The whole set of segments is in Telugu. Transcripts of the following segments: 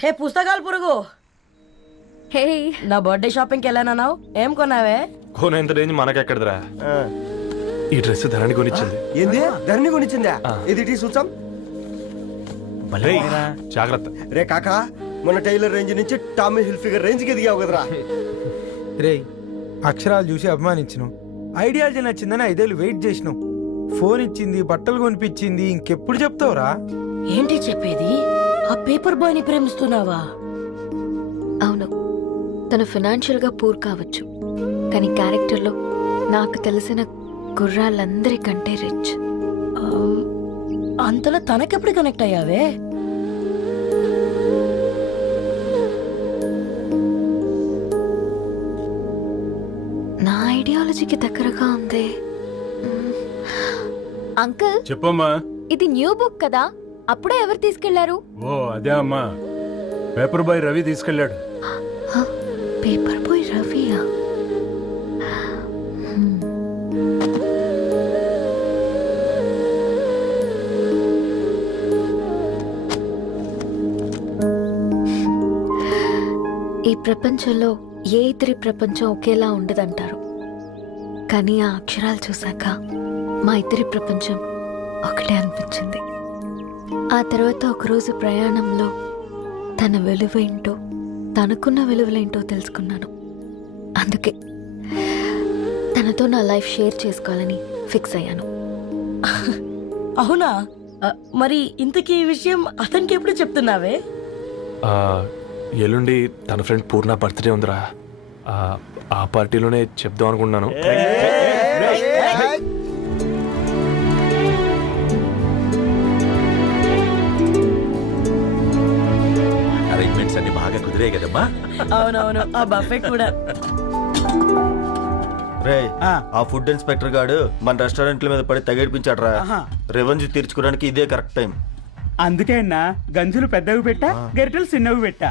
హే పుస్తకాలు పురుగు, హే నా బర్త్డే షాపింగ్కి వెళ్ళానన్నావు, ఏం కొన్నావే? కోనేంత రేంజ్ మనకెక్కడదిరా. ఈ డ్రెస్ ధరణి కొనిచ్చింది. ఏంది ధరణి కొనిచ్చిందా? ఇది టీ సూచం. రేయ్, జాగ్రత్త రే కాకా, మన టైలర్ రేంజ్ నుంచి టామీ హిల్ఫిగర్ రేంజ్ కి ఎదిగావు కదరా. రేయ్, అక్షరాలు చూసి అభిమానించను, ఐడియాలజీ నచ్చిందని 5 ఏళ్ళు వెయిట్ చేసినావు. ఫోన్ ఇచ్చింది, బట్టలు కొనిపించింది, ఇంకెప్పుడు చెప్తావురా? ఏంటి చెప్పేది? ఆ పేపర్ బాయ్ ని ప్రేమిస్తున్నావా? అవును, తను ఫైనాన్షియల్ గా పూర్ కావచ్చు, కానీ క్యారెక్టర్లో నాకు తెలిసిన గుర్రాలందరికంటే రిచ్. అంతలో తనకెప్పుడు కనెక్ట్ అయ్యావే? నా ఐడియాలజీకి దగ్గరగా ఉంది. అంకుల్ చెప్పమ్మా. ఇది న్యూ బుక్ కదా, అప్పుడే ఎవరు తీసుకెళ్లారు? ఓ అదే అమ్మా, పేపర్ బాయ్ రవి తీసుకెళ్ళాడు. పేపర్ బాయ్ రవియా? ఈ ప్రపంచంలో ఏ ఇతరి ప్రపంచం ఒకేలా ఉండదంటారు, కానీ ఆ అక్షరాలు చూశాక మా ఇద్దరి ప్రపంచం ఒకటే అనిపించింది. ఆ తర్వాత ఒకరోజు ప్రయాణంలో తన విలువేంటో, తనకున్న విలువలేంటో తెలుసుకున్నాను. అందుకే తనతో నా లైఫ్ షేర్ చేసుకోవాలని ఫిక్స్ అయ్యాను. అవునా? మరి ఇంతకీ ఈ విషయం అతనికి ఎప్పుడు చెప్తున్నావే? ఎల్లుండి తన ఫ్రెండ్ పూర్ణ బర్త్డే ఉందిరా. ఆ పార్టీలోనే చెప్దాం అనుకున్నాను. అరేంజ్మెంట్స్ అన్ని బాగా కుదిరే కదమ్మా. అవునవును, ఆ బఫే కూడా. రే, ఆ ఫుడ్ ఇన్స్పెక్టర్ గాడు మన రెస్టారెంట్ల మీద పడి తగేడిపించాడ్రా. రెవెన్యూ తీర్చుకోవడానికి ఇదే కరెక్ట్ టైం. అందుకే అన్న గంజులు పెద్దవి పెట్టా, గరిటెలు చిన్నవి పెట్టా,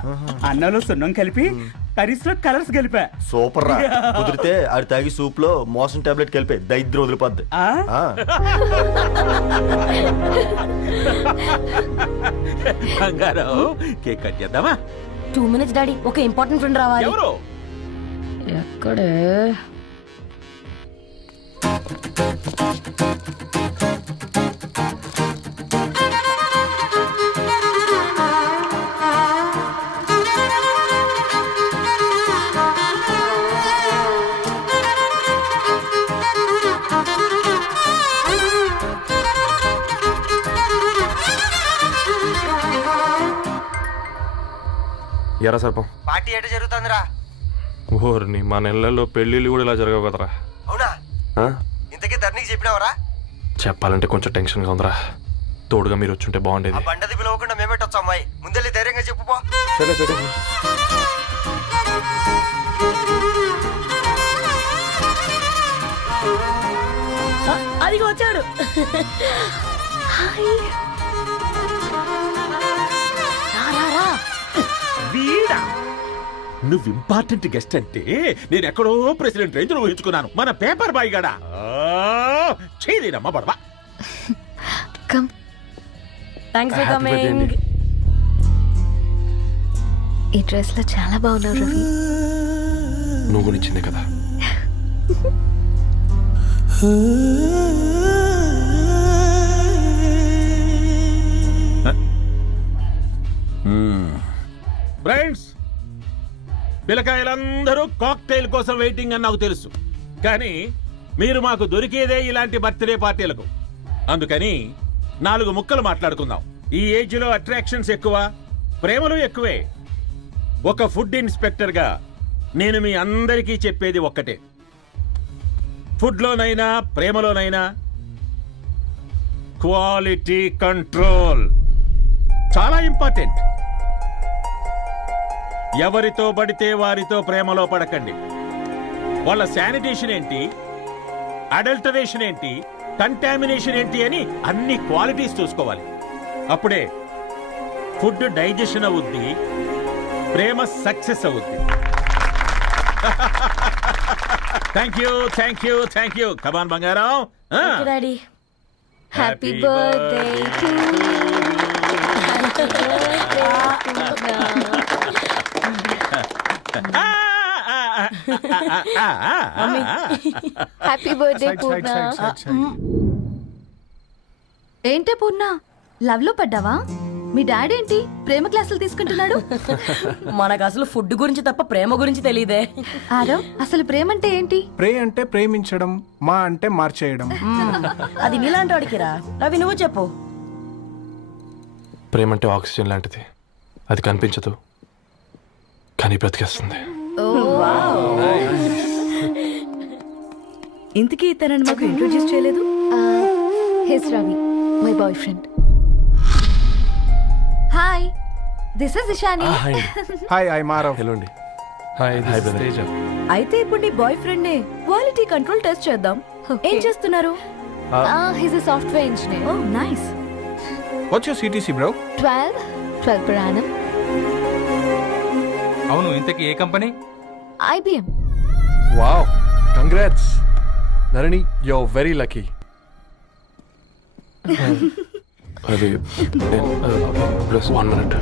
అన్నంలో సున్నం కలిపి కర్రీస్ లో కలర్స్ కలిపా. సూపర్ రా. కుదిరితే ఆడి తాగి సూప్ లో మోషన్ టాబ్లెట్ కలిపే దైద్యం వదిలిపోద్ది. బంగారం, కేక్ కట్ చేద్దామా? 2 minutes డాడీ, ఒక ఇంపార్టెంట్ ఫ్రెండ్ రావాలి. ఎవరు? ఎక్కడే? ఎరా సర్పం, పార్టీ ఎట జరుగుతుందిరా? ఓర్ని మా నెలల్లో పెళ్ళిళ్ళు కూడా ఇలా జరగవు కదరా. అవునా? ఆ? ఇంతకీ ధరణికి చెప్పినావరా? చెప్పాలంటే కొంచెం టెన్షన్గా ఉందిరా. తోడుగా మీరు వచ్చుంటే బాగుండేది. బండది పిలవకుండా మేమేటొచ్చా అమ్మాయి? ముందెళ్ళి ధైర్యంగా చెప్పుకో. సరే సరే. అదిగో వచ్చాడు. వీడా? నువ్వు ఇంపార్టెంట్ గెస్ట్ అంటే నేను ఎక్కడో ప్రెసిడెంట్ రేంజ్ లో ఊహించుకున్నాను. మన పేపర్ బాయ్ గడా చేయలేదమ్మా బడవా. కమ్. Thanks for coming. ఈ డ్రెస్ లో చాలా బాగున్నావు రవి. నువ్వు గురించిందే కదా. ఫ్రెండ్స్, పిల్లకాయలందరూ కాక్టైల్ కోసం వెయిటింగ్ అని నాకు తెలుసు, కానీ మీరు మాకు దొరికేదే ఇలాంటి బర్త్డే పార్టీలకు. అందుకని 4 ముక్కలు మాట్లాడుకుందాం. ఈ ఏజ్ లో అట్రాక్షన్స్ ఎక్కువ, ప్రేమలు ఎక్కువే. ఒక ఫుడ్ ఇన్స్పెక్టర్ గా నేను మీ అందరికీ చెప్పేది ఒక్కటే, ఫుడ్లోనైనా ప్రేమలోనైనా క్వాలిటీ కంట్రోల్ చాలా ఇంపార్టెంట్. ఎవరితో పడితే వారితో ప్రేమలో పడకండి. వాళ్ళ శానిటేషన్ ఏంటి, అడల్టరేషన్ ఏంటి, కంటామినేషన్ ఏంటి అని అన్ని క్వాలిటీస్ చూసుకోవాలి. అప్పుడే ఫుడ్ డైజెషన్ అవుద్ది, ప్రేమ సక్సెస్ అవుద్ది. Thank you, thank you, thank you. Come on బంగారం. Daddy, happy birthday to you. Happy birthday Purna. ఏంటే పూర్ణ లవ్ లో పడ్డావా? మీ డాడీ ఏంటి ప్రేమ క్లాసులు తీసుకుంటున్నాడు? మనకు అసలు ఫుడ్ గురించి తప్ప ప్రేమ గురించి తెలియదే. ఆరవ్ అసలు ప్రేమ అంటే ఏంటి? ప్రే అంటే ప్రేమించడం, మా అంటే మార్చేయడం. అది నీలాంటి వాడికిరా. రవి నువ్వు చెప్పు. ప్రేమ అంటే ఆక్సిజన్ లాంటిది. అది కనిపించదు కానీ బ్రతికేస్తుంది. ఇంతకీ తనని మాకు ఇంట్రొడ్యూస్ చేయలేదు. He's Ravi, my boyfriend. Hi, this is Ishani. Hi hi I Marav. Hello అండి. Hi hi brother. తేజ. అయితే ఇప్పుడు నీ బాయ్ ఫ్రెండ్ నే క్వాలిటీ కంట్రోల్ టెస్ట్ చేద్దాం. ఏం చేస్తున్నారు? He's a software engineer. Oh nice. What's your CTC bro? 12 per annum. అవును, ఇంతకీ ఏ కంపెనీ? IBM. Wow, congrats Narani, you are very lucky. అది ప్లస్ 1 minute.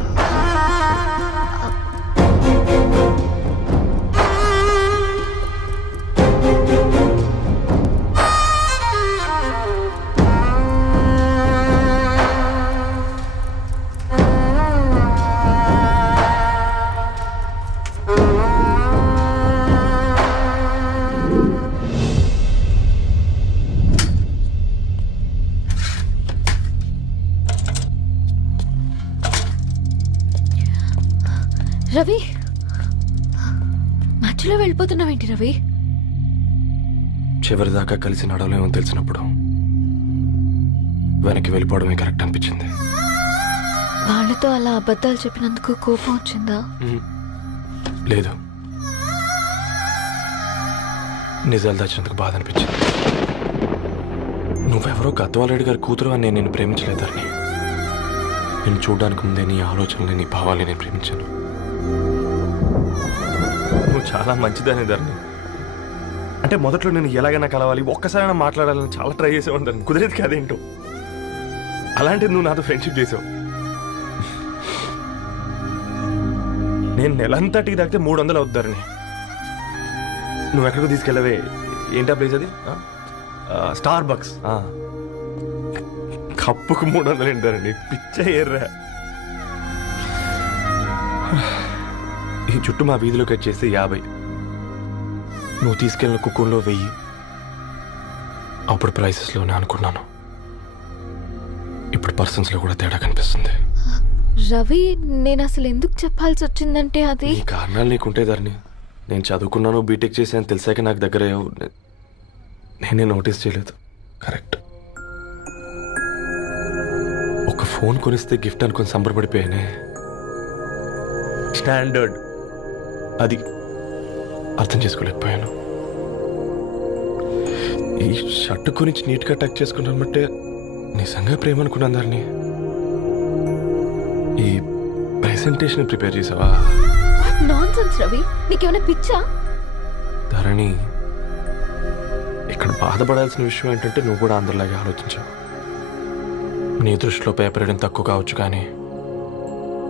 రవి, మధ్యలో వెళ్ళిపోతున్నావేంటి రవి? చివరిదాకా కలిసి నడవలేమో తెలిసినప్పుడు వెనక్కి వెళ్ళిపోవడమే కరెక్ట్ అనిపించింది. వాళ్ళతో అలా అబద్ధాలు చెప్పినందుకు కోపం వచ్చిందా? లేదు, నిజాలు దాచినందుకు బాధ అనిపించింది. నువ్వెవరో గద్వాలరెడ్డి గారి కూతురు అని నేను ప్రేమించలేదని. నేను చూడడానికి ముందే నీ ఆలోచనలు, నీ భావాలని నేను ప్రేమించాను. నువ్వు చాలా మంచిదని ధరణి. అంటే మొదట్లో నేను ఎలాగైనా కలవాలి, ఒక్కసారైనా మాట్లాడాలని చాలా ట్రై చేసేవాడిని ధరణి. కుదిరేది కాదేంటో. అలాంటిది నువ్వు నాతో ఫ్రెండ్షిప్ చేసావు. నేను నెలంతటికి తాకితే 300 అవుతారని. నువ్వు ఎక్కడికి తీసుకెళ్ళవే? ఏంటా ప్లేస్ అది? Star bucks. కప్పుకు 300 ఏంటారండి, పిచ్చ ఎర్రా. ఈ చుట్టూ మా వీధిలోకి వచ్చేసి 50. నువ్వు తీసుకెళ్ళిన కుక్కర్లో 1000. అప్పుడు ప్రైసెస్లోనే అనుకున్నాను, ఇప్పుడు పర్సన్స్లో కూడా తేడా కనిపిస్తుంది. రవి, నేను అసలు ఎందుకు చెప్పాల్సి వచ్చిందంటే అది ఈ కారణాలు నీకుంటే ధరణి. నేను చదువుకున్నాను, బీటెక్ చేశాను తెలిసాక నాకు దగ్గర నేనే నోటీస్ చేయలేదు. కరెక్ట్. ఒక ఫోన్ కొనిస్తే గిఫ్ట్ అనుకుని సంబరపడిపోయానే. స్టాండర్డ్ అది అర్థం చేసుకోలేకపోయాను. ఈ షర్ట్ గురించి నీట్గా టచ్ చేసుకున్నాను బట్టే నిజంగా ప్రేమ అనుకున్నాను దాన్ని. ఈ ప్రెజెంటేషన్ ప్రిపేర్ చేసావా? నాన్సెన్స్ రవి, నీకేమైనా పిచ్చా? ధరణి, ఇక్కడ బాధపడాల్సిన విషయం ఏంటంటే నువ్వు కూడా అందరిలాగే ఆలోచించావు. నీ దృష్టిలో పేపర్ వేయడం తక్కువ కావచ్చు కానీ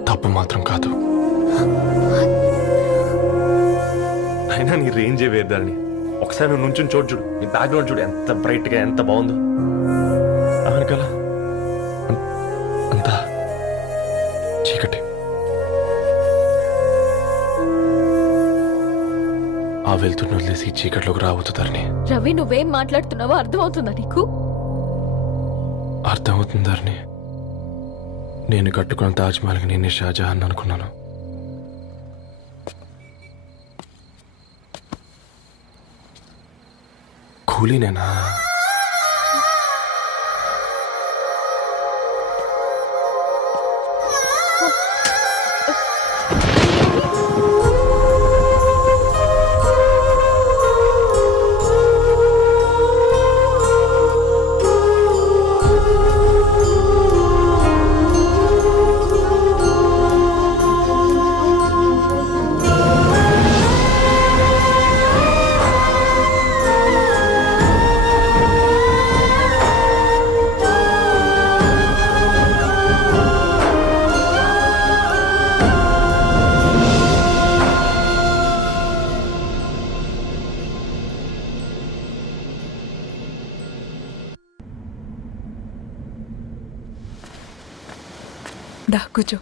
తప్పు మాత్రం కాదు. అయినా నీ రేంజే వేరు ధరణి. ఒకసారి నువ్వు నుంచుని చూడు, నీ బ్యాక్గ్రౌండ్ చూడు ఎంత బ్రైట్గా, ఎంత బాగుందో. వెనకాల అంతా చీకటి. ఆ వెళ్తున్న వదిలేసి చీకట్లోకి రాబోతుందని. రవి, నువ్వేం మాట్లాడుతున్నావో అర్థమవుతుందా నీకు? అర్థమవుతుందని. నేను కట్టుకున్న తాజ్మహల్కి నేనే షాజహాన్ అనుకున్నాను. కూలీనేనా? కూర్చో.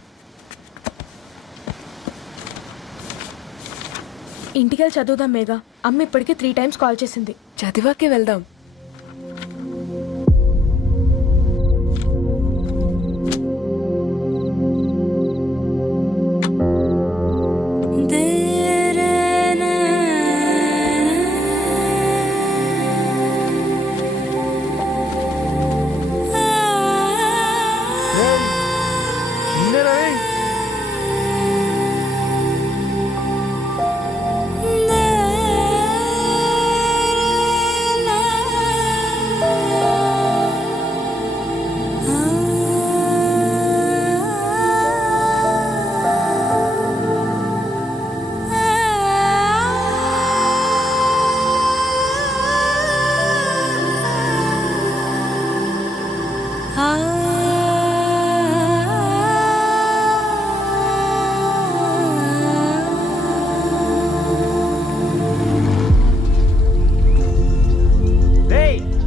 ఇంటికెళ్ళి చదువుదాం మేఘా. అమ్మ ఇప్పటికే 3 times కాల్ చేసింది. చదివాకే వెళ్దాం. నిన్నేరా రేయ్?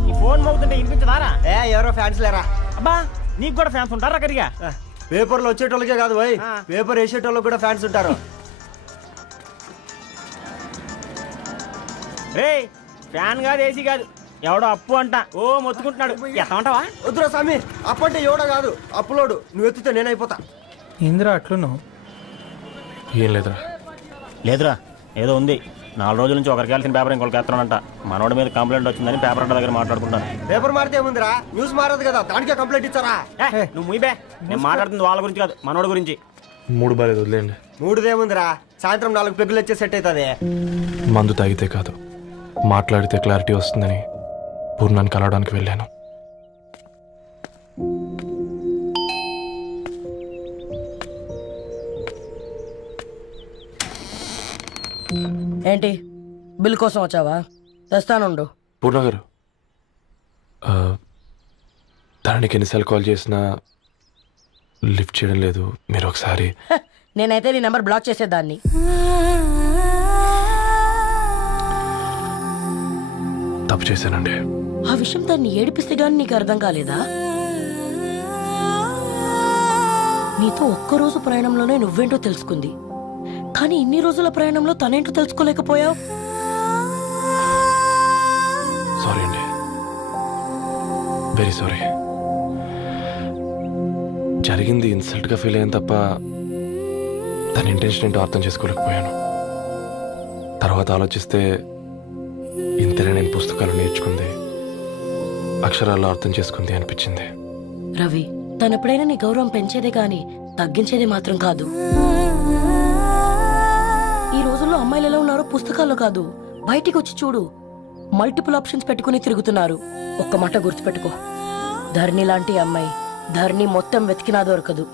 ఈ ఫోన్ మోగుతుంటే వినిపించదారా? ఎవరో ఫ్యాన్స్ లేరా? అబ్బా నీకు కూడా ఫ్యాన్స్ ఉంటారా కరిగా? పేపర్లో వచ్చేటోళ్ళకే కాదు పోయి, పేపర్ వేసేటోళ్ళకి కూడా ఫ్యాన్స్ ఉంటారు. రే ఫ్యాన్ కాదు, ఏసీ కాదు, ఎవడో అప్పు అంట ఓ మొత్తుకుంటున్నాడు. ఎత్తమంటావా? వద్దురా స్వామి, అప్పంటే ఎవడో కాదు అప్పులోడు. నువ్వు ఎత్తుతే నేనైపోతా. ఏందిరా అట్లున్నావు? ఏం లేదురా. లేదురా, ఏదో ఉంది. 4 రోజుల నుంచి ఒకరికి వెళ్ళిన పేపర్ ఇంకొకరికి ఎత్తనంట. మనోడి మీద కంప్లైంట్ వచ్చిందని పేపర్ అంట దగ్గర మాట్లాడుకుంటాను. పేపర్ మారితే ఏముందిరా, న్యూస్ మారదు కదా, దానికే కంప్లైంట్ ఇచ్చారా? నువ్వు ముయ్యబే, నేను మాట్లాడుతుంది వాళ్ళ గురించి కాదు, మనోడి గురించి. 3 బాలేదు, వదిలేండి. మూడుదేముందిరా, సాయంత్రం 4 పెగ్గులు వచ్చే సెట్ అవుతుంది. మందు తాగితే కాదు, మాట్లాడితే క్లారిటీ వస్తుందని పూర్ణాన్ని కలవడానికి వెళ్ళాను. ఏంటి బిల్ కోసం వచ్చావా? తెస్తానుండు. పూర్ణ గారు, తనకి ఎన్నిసార్లు కాల్ చేసినా లిఫ్ట్ చేయడం లేదు. మీరు ఒకసారి నేనైతే నీ నెంబర్ బ్లాక్ చేసేదాన్ని. తప్పు చేశానండి. ఆ విషయం దాన్ని ఏడిపిస్తే గానీ నీకు అర్థం కాలేదా? నీతో ఒక్కరోజు ప్రయాణంలోనే నువ్వేంటో తెలుసుకుంది, కానీ ఇన్ని రోజుల ప్రయాణంలో తనేంటో తెలుసుకోలేకపోయావు. సారీ అండి, వెరీ సారీ. జరిగింది ఇన్సల్ట్గా ఫీల్ అయ్యాను తప్ప తన ఇంటెన్షన్ ఏంటో అర్థం చేసుకోలేకపోయాను. తర్వాత ఆలోచిస్తే ఇంతనే నేను పుస్తకాలు నేర్చుకుంది, అక్షరాల్లో అర్థం చేసుకుంది అనిపించింది. రవి, తనెప్పుడైనా నీ గౌరవం పెంచేదే కానీ తగ్గించేదే మాత్రం కాదు. ఈ రోజుల్లో అమ్మాయిలు ఎలా ఉన్నారో పుస్తకాల్లో కాదు, బయటికి వచ్చి చూడు. మల్టిపుల్ ఆప్షన్స్ పెట్టుకుని తిరుగుతున్నారు. ఒక్క మాట గుర్తుపెట్టుకో, ధరణి లాంటి అమ్మాయి ధరణి మొత్తం వెతికినా దొరకదు.